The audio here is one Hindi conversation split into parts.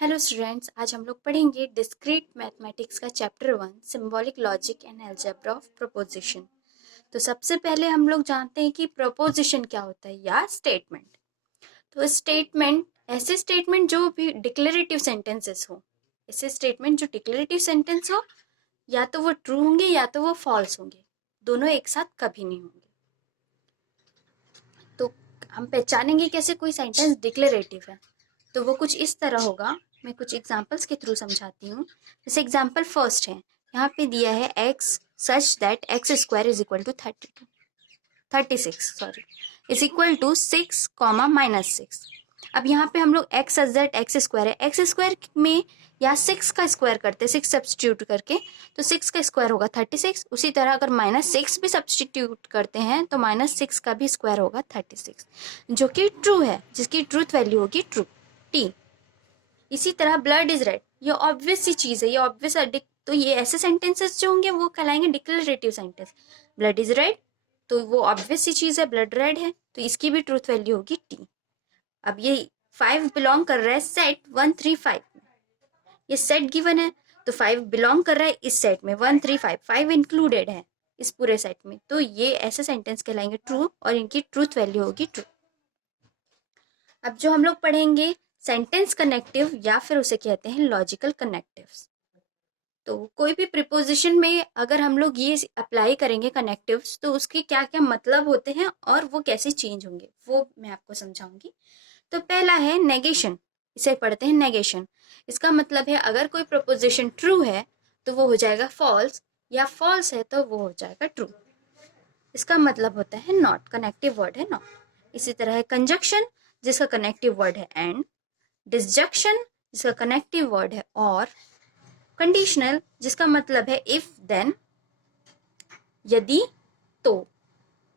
हेलो स्टूडेंट्स, आज हम लोग पढ़ेंगे डिस्क्रीट मैथमेटिक्स का chapter 1 symbolic logic and algebra of proposition. तो सबसे पहले हम लोग जानते हैं कि प्रोपोजिशन क्या होता है या स्टेटमेंट। तो स्टेटमेंट ऐसे स्टेटमेंट जो भी डिक्लेरेटिव सेंटेंसेस हो, ऐसे स्टेटमेंट जो डिक्लेरेटिव सेंटेंस हो या तो वो ट्रू होंगे या तो वो फॉल्स होंगे, दोनों एक साथ कभी नहीं होंगे। तो हम पहचानेंगे कैसे कोई सेंटेंस डिक्लेरेटिव है, तो वो कुछ इस तरह होगा। मैं कुछ एग्जांपल्स के थ्रू समझाती हूँ। जैसे एग्जांपल फर्स्ट है, यहाँ पे दिया है x such that x square is equal to 36 is equal to 6 comma -6। अब यहाँ पे हम लोग x such that x square है, एक्स स्क्वायर में या 6 का स्क्वायर करते हैं, 6 सब्सटीट्यूट करके, तो 6 का स्क्वायर होगा 36। उसी तरह अगर -6 भी सब्सटीट्यूट करते हैं तो -6 का भी स्क्वायर होगा 36, जो कि ट्रू है, जिसकी ट्रूथ वैल्यू होगी ट्रू टी। इसी तरह ब्लड इज रेड, ये ऑब्वियस सी चीज है, ये ऑब्वियस। तो ये ऐसे सेंटेंसेस जो होंगे वो कहलाएंगे declarative sentence. Blood is red, तो वो ऑब्वियस सी चीज है, ब्लड रेड है, तो इसकी भी ट्रूथ वैल्यू होगी टी। अब ये 5 बिलोंग कर रहा है सेट 135 में, ये सेट गिवन है, तो 5 बिलोंग कर रहा है इस सेट में, 135 5 इंक्लूडेड है इस पूरे सेट में, तो ये ऐसे सेंटेंस कहलाएंगे ट्रू और इनकी ट्रूथ वैल्यू होगी ट्रू। अब जो हम लोग पढ़ेंगे सेंटेंस कनेक्टिव या फिर उसे कहते हैं लॉजिकल कनेक्टिव्स। तो कोई भी प्रिपोजिशन में अगर हम लोग ये अप्लाई करेंगे कनेक्टिव्स, तो उसके क्या क्या मतलब होते हैं और वो कैसे चेंज होंगे वो मैं आपको समझाऊंगी। तो पहला है नेगेशन, इसे पढ़ते हैं नेगेशन। इसका मतलब है अगर कोई प्रोपोजिशन ट्रू है तो वो हो जाएगा फॉल्स, या फॉल्स है तो वो हो जाएगा ट्रू। इसका मतलब होता है नॉट, कनेक्टिव वर्ड है नॉट। इसी तरह है कंजक्शन, जिसका कनेक्टिव वर्ड है एंड। डिसजंक्शन, जिसका कनेक्टिव वर्ड है और। कंडीशनल, जिसका मतलब है इफ देन, यदि तो,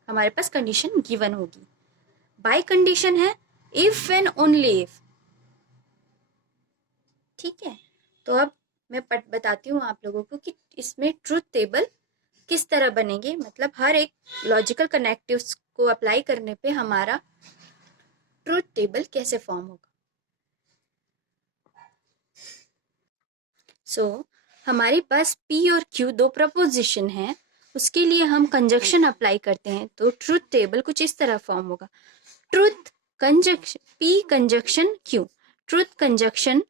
हमारे पास कंडीशन गिवन होगी। बाय कंडीशन है इफ एंड ओनली इफ। ठीक है, तो अब मैं बताती हूँ आप लोगों को कि इसमें ट्रूथ टेबल किस तरह बनेंगे, मतलब हर एक लॉजिकल कनेक्टिव्स को अप्लाई करने पे हमारा ट्रूथ टेबल कैसे फॉर्म होगा। सो हमारे पास P और Q दो प्रपोजिशन हैं, उसके लिए हम कंजक्शन अप्लाई करते हैं, तो ट्रूथ टेबल कुछ इस तरह फॉर्म होगा। Truth conjunction P conjunction Q, truth conjunction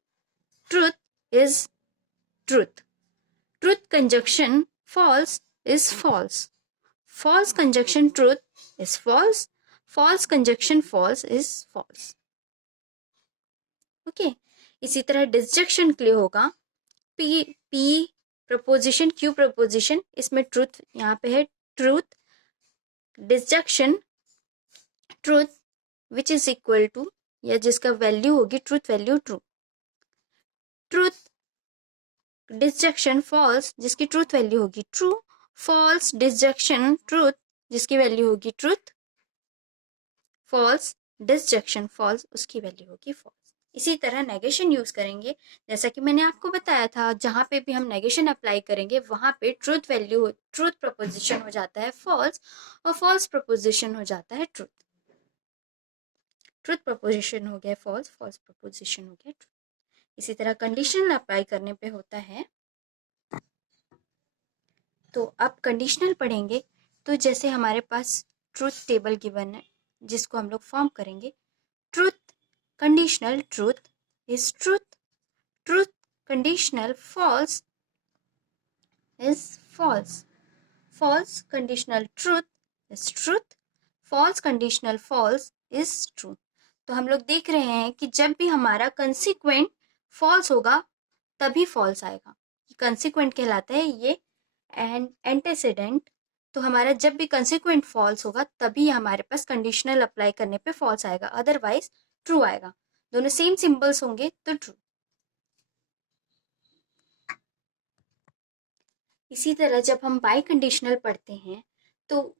truth is truth, truth conjunction false is false, false conjunction truth is false, false conjunction false is false. Okay, इसी तरह डिसजंक्शन के लिए होगा P प्रपोजिशन Q प्रपोजिशन, इसमें ट्रूथ यहाँ पे है truth, disjunction truth which is equal to, या जिसका वैल्यू होगी truth value true, truth disjunction false, जिसकी ट्रूथ वैल्यू होगी ट्रू, फॉल्स डिसजंक्शन ट्रूथ, जिसकी वैल्यू होगी ट्रूथ, फॉल्स डिसजंक्शन फॉल्स, उसकी वैल्यू होगी फॉल्स। इसी तरह नेगेशन यूज करेंगे, जैसा कि मैंने आपको बताया था, जहां पे भी हम नेगेशन अप्लाई करेंगे वहां पे ट्रूथ वैल्यू ट्रूथ प्रपोजिशन हो जाता है फॉल्स और फॉल्स प्रपोजिशन हो जाता है ट्रूथ। ट्रूथ प्रपोजिशन हो गया फॉल्स, फॉल्स प्रपोजिशन हो गया ट्रूथ। इसी तरह कंडीशनल अप्लाई करने पे होता है, तो अब कंडीशनल पढ़ेंगे। तो जैसे हमारे पास ट्रूथ टेबल गिवन है जिसको हम लोग फॉर्म करेंगे, truth conditional truth is truth, truth conditional false is false, false conditional truth is truth, false conditional false is true. तो हम लोग देख रहे हैं कि जब भी हमारा कंसिक्वेंट फॉल्स होगा तभी फॉल्स आएगा, कंसिक्वेंट कहलाता है ये एंड एंटेसिडेंट। तो हमारा जब भी कंसिक्वेंट फॉल्स होगा तभी हमारे पास कंडीशनल अप्लाई करने पे फॉल्स आएगा, अदरवाइज ट्रू आएगा। दोनों सेम सिंबल्स होंगे तो ट्रू। इसी तरह जब हम बाई कंडीशनल पढ़ते हैं तो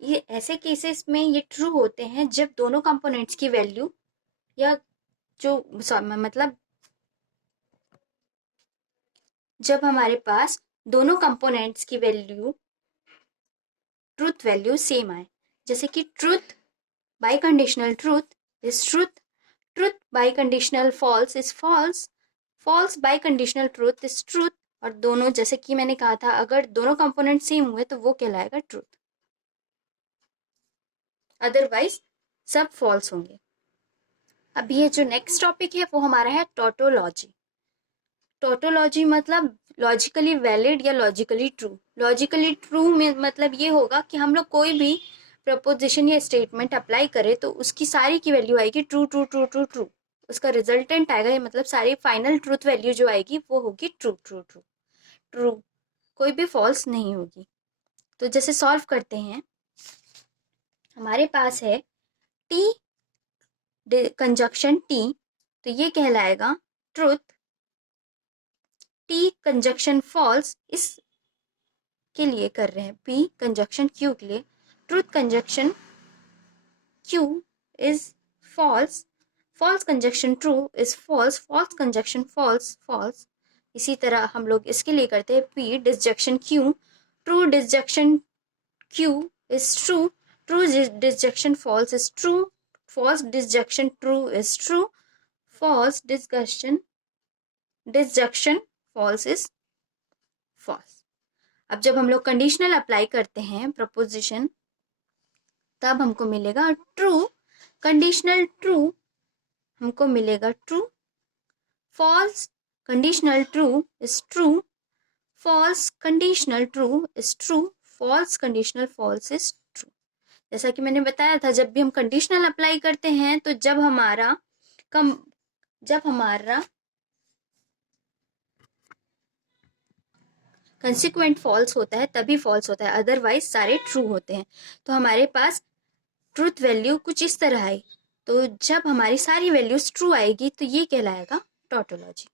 ये ऐसे केसेस में ये ट्रू होते हैं जब दोनों कंपोनेंट्स की वैल्यू, या जो मतलब जब हमारे पास दोनों कंपोनेंट्स की वैल्यू ट्रूथ वैल्यू सेम आए। जैसे कि truth biconditional truth is truth, truth biconditional false is false, false biconditional truth is truth, और दोनों, जैसे कि मैंने कहा था, अगर दोनों कंपोनेंट सेम हुए तो वो कहलाएगा ट्रूथ, अदरवाइज सब फॉल्स होंगे। अब ये जो नेक्स्ट टॉपिक है वो हमारा है टोटोलॉजी। टोटोलॉजी मतलब लॉजिकली वैलिड या लॉजिकली ट्रू। लॉजिकली ट्रू में मतलब ये होगा कि हम लोग कोई भी प्रपोजिशन या स्टेटमेंट अप्लाई करें तो उसकी सारी की वैल्यू आएगी true true true true true, उसका रिजल्टेंट आएगा, ये मतलब सारी फाइनल ट्रूथ वैल्यू जो आएगी वो होगी ट्रू ट्रू ट्रू ट्रू, कोई भी फॉल्स नहीं होगी। तो जैसे सॉल्व करते हैं, हमारे पास है टी कंजक्शन टी, तो ये कहलाएगा ट्रूथ। टी कंजक्शन फॉल्स इस के लिए कर रहे हैं, पी कंजक्शन क्यू के लिए, truth conjunction Q is false, false conjunction true is false, false conjunction false false. इसी तरह हम लोग इसके लिए करते हैं P disjunction Q, true disjunction Q is true, true disjunction false is true, false disjunction true is true, false disjunction false is false. अब जब हम लोग कंडीशनल अप्लाई करते हैं प्रपोजिशन, तब हमको मिलेगा ट्रू कंडीशनल ट्रू, हमको मिलेगा true, false conditional true is true, false conditional true is true, false conditional false is true. जैसा कि मैंने बताया था, जब भी हम कंडीशनल अप्लाई करते हैं तो जब हमारा कंसिक्वेंट फॉल्स होता है तभी फॉल्स होता है, अदरवाइज सारे ट्रू होते हैं। तो हमारे पास ट्रूथ वैल्यू कुछ इस तरह आई, तो जब हमारी सारी वैल्यूज ट्रू आएगी तो ये कहलाएगा टोटोलॉजी।